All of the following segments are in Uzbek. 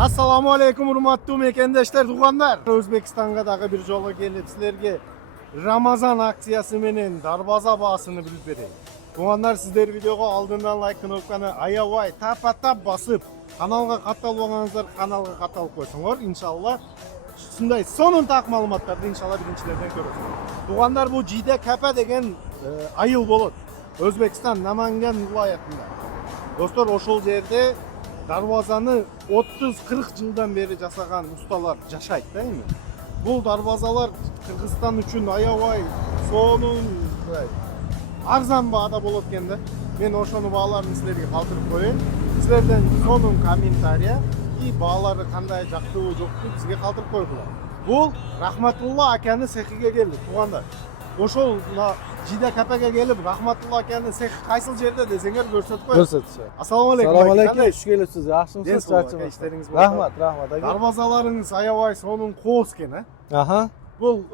Assalomu alaykum hurmatli mekandoshlar, tug'anlar. O'zbekistonga dag'i bir joyga kelib sizlarga Ramazon aksiyasi menen darvoza bahasini bilib beray. Tug'anlar, sizlar videoga oldindan like knopkani ayavay tap bosib, kanalga qatal bo'lganingizlar kanalga qatal qo'yinglar. Inshaalloh shunday sonun taq ma'lumotlarni inshaalloh birinchilardan ko'rasiz. Tug'anlar, bu Jida Kapa degan ayıl bo'ladi. O'zbekiston Namangan viloyatida. Do'stlar, o'shol yerda darvozani 30-40 yıldan beri jasagan ustalar yaşaydı değil mi? Bu darvazalar Kırgızistan için ayavay sonun arzan bağda bolotken de ben oşonu bağlarını sizlerge kaldırıp koyayım. Sizlerden sonun kommentariya и bağları kanday jaktığı joktu sizge kaldırıp koydular. Bu Rahmatullah akani sehiga geldi tuğanlar. Oşol Jida Kapaga gelip Rahmatullah akani sehi kaysıl yerde desenger görsötüp koyun. Ko'rsatsa. Assalomu alaykum. Assalomu alaykum. Xush kelibsiz. Yaxshimisiz? Charchamaysiz? İşleriniz bor. Rahmat aka. Darvozalarınız ayavay sonun qo'sken ha. Aha. Bu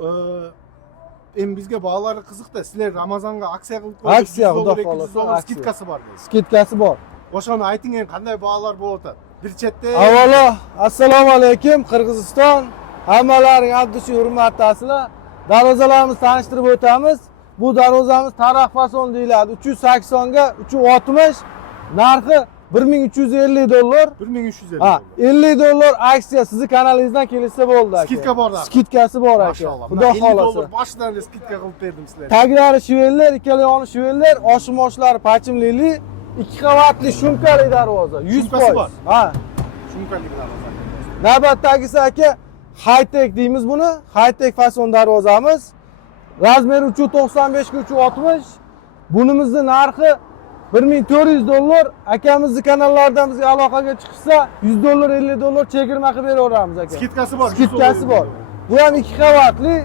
bizge bağları kızık da sizler Ramazan'a aksiya qilib Aksiya, xudo xolasa, skitkasi bor deysiz. Skitkasi bor. O'shani ayting, qanday bağlar bo'ladi? Bir chetda Avvalo, assalomu alaykum Qirg'iziston. Hammalaring abdushi hurmatlasizlar. Darvozalarimizni tanishtirib o'tamiz. Bu darvozamiz taraq fason deyiladi. 380 ga 360, narxi $1350. 1350. Ha, $50 aksiya sizni kanalingizdan kelsa bo'ldi aka. Skitka bor da. Skitkasi bor aka. Maşallah. Xudo xolasa. $50 boshdan skitka qilib berdim sizlarga. Taglari shivellar, ikkala yoni shivellar, oshimoshlari pachimlili, 2 qavatli shumkali darvoza. 100%. bor. Ha. Shunqalik darvoza. Navbatdagisi aka high-tech deymiz buni. High-tech fason darvozamiz. Razmeri 395 ga 360. Bunimizning narxi $1400. Akamizni kanallaridan bizga aloqaga chiqsa $100, $50 chegirma qilib beraveramiz aka. Skitkasi bor. Skitkasi bor. Bu ham 2 qavatli,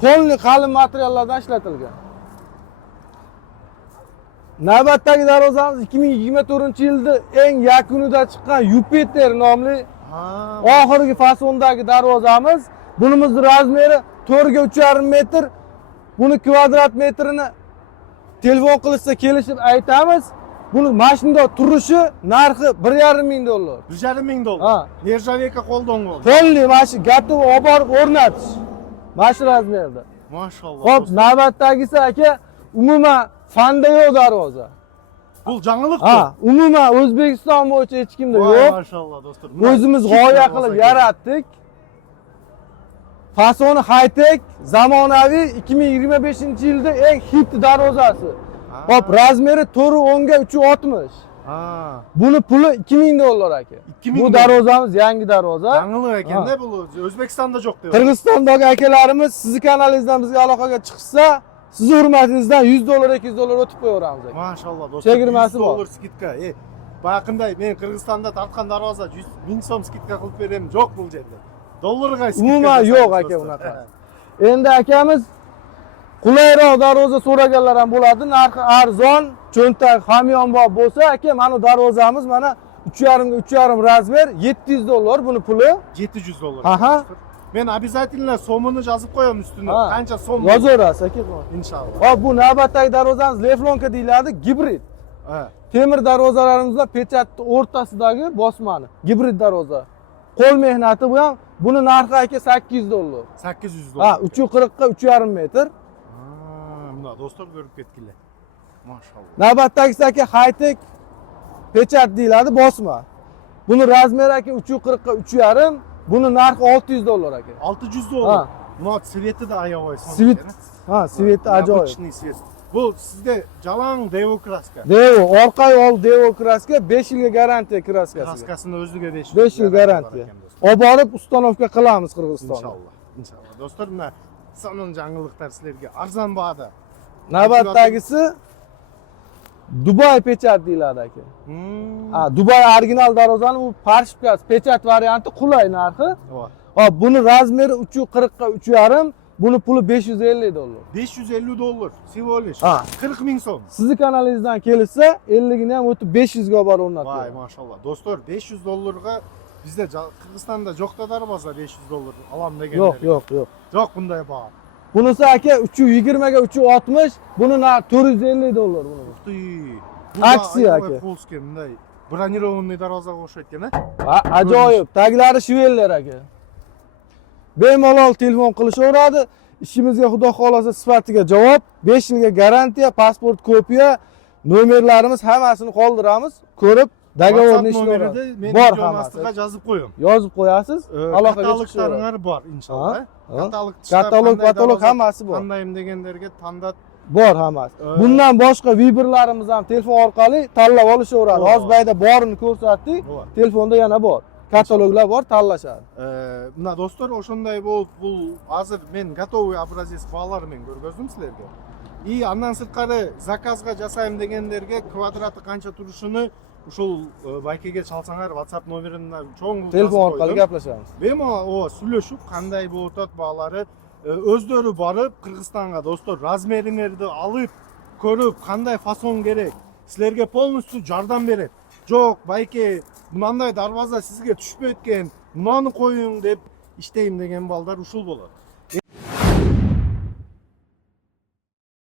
polni qalin materiallardan ishlatilgan. Navbatdagi darvozamiz 2024-yilda eng yakunida chiqqan Jupiter nomli oxirgi fasondagi darvozamiz. Bunimizning razmeri 4 ga 3,5 metr. Buni kvadrat metrini telefon qilishsa kelishib aytamiz. Buni mashinada turishi narxi $1,500. $1,500. Ha. Nержавейка qo'ldan bo'ldi. Polni mashina готов olib borib o'rnatish. Mashina razmerida. Maşallah. Hop, navbatdagisi aka umuman Fandayo darvoza. Bu жаңылык Ha, umuman O'zbekiston bo'yicha hech kimda yo'q. Maşallah dostlar. O'zimiz g'oya qilib yaratdik. Fasoni high-tech, zamonaviy 2025-yilda eng hit darvozasi. Hop, razmeri 410 ga 360. Ha. Buni puli $2000 aka. Bu darvozamiz yangi darvoza. Жаңылык ekanda bu O'zbekistonda yo'q deyapti. Qirg'izistondagi akalarimiz sizni kanalingizdan bizga aloqaga chiqsa, siz hurmatingizdan $100, $200 o'tib qo'yaveramiz aka. Maşallah dostlar. Chegirmasi bor. $100 skitka. Bayaqinday men Qirg'izistonda tartgan darvoza 100.000 so'm skitka qilib beraman. Yo'q bu yerda. Dollarga skitka. Umuman yo'q aka unaqa. Endi akamiz qulayroq darvoza so'raganlar ham bo'ladi. Narxi arzon, cho'ntak hamyonbop bo'lsa, aka mana darvozamiz mana 3,5 ga 3,5 razmer $700 buni puli. $700. Aha. Men обязательно somini yozib qo'yaman ustuna. Qancha so'm? Yozaverasiz aka. Inshaalloh. Hop, bu navbatdagi darvozamiz Leflonka deyiladi, gibrid. Ha. Temir darvozalarimizda pechatni o'rtasidagi bosmani. Gibrid darvoza. Qo'l mehnati bu ham. Buni narxi aka $800. $800. Ha, 340 ga 3,5 metr. Mana do'stlar ko'rib ketdilar. Maşallah. Navbatdagisi aka high-tech pechat deyiladi, bosma. Buni razmeri aka 340 ga 3,5. Buni narxi $600 aka. $600. Ha. Buni sveti de ayavay. Svit. Ha, sveti ajoyib. Bu sizde jalan Devo kraska. Devo, orqa yo'l Devo kraska, 5 yilga garantiya kraskasi. Kraskasini o'ziga 5 yil garantiya. Olib borib ustanovka qilamiz Qirg'izistonda. Inshaalloh. Inshaalloh. Do'stlar, mana sonon жаңылыктар sizlarga arzon bahada. Navbatdagisi Dubai pechat deyiladi aka. Ha, Dubai original darvozani bu parshipkasi pechat varianti qulay narxi. Hop, buni razmeri 340 ga 3,5, buni puli $550. $550. Всего lиш. Ha. 40.000 so'm. Sizni kanalingizdan kelsa, 50 ni ham o'tib 500 ga borib o'rnatib. Vay maşallah. Do'stlar, $500 ga bizde Qirg'izistonda yo'qda darvoza $500 alam deganlar. Yo'q. Yo'q bunday baho. Bunisi aka 320 ga 360, buni narxi $450 buni. Aksiya Aksiya aka. Polska bunday бронированный дарвозага окшойт экен, Ajoyib. Taglari shveller aka. Bemalol telefon qilishaveradi. Ishimizga xudo xolasa sifatiga javob, 5 yilga garantiya, pasport kopiya, nomerlarimiz hammasini qoldiramiz. Ko'rib, dogovorni ishlayveradi. Bor hammasi. Yozib qo'yim. Yozib qo'yasiz. Aloqaga Kataloglaringiz bor inshaalloh. Katalog hammasi bor. Qandayim deganlarga tanlab Bor hammasi. Bundan boshqa Viberlarimiz ham telefon orqali tanlab olishaveradi. Hozir bayda borini ko'rsatdik. Telefonda yana bor. Kataloglar bor, tanlashadi. Mana do'stlar, o'shanday bo'lib, bu hozir men готовый образец bolalarni men ko'rgazdim sizlarga. Andan sirtqari zakazga jasayim deganlarga kvadrati qancha turishini ушул байкеге чалсаңар WhatsApp номериnden чоң telefon orqali gaplashamiz. Bemalol сүйлөшүп кандай болуп атат баалары өздөрү барып Кыргызстанга достор размериңерди алып көрүп кандай фасон керек силерге полностью жардам берет. Жок, байке мындай дарбаза сизге түшпөй экен, мынаны коюң деп иштейм деген балдар ушул болот.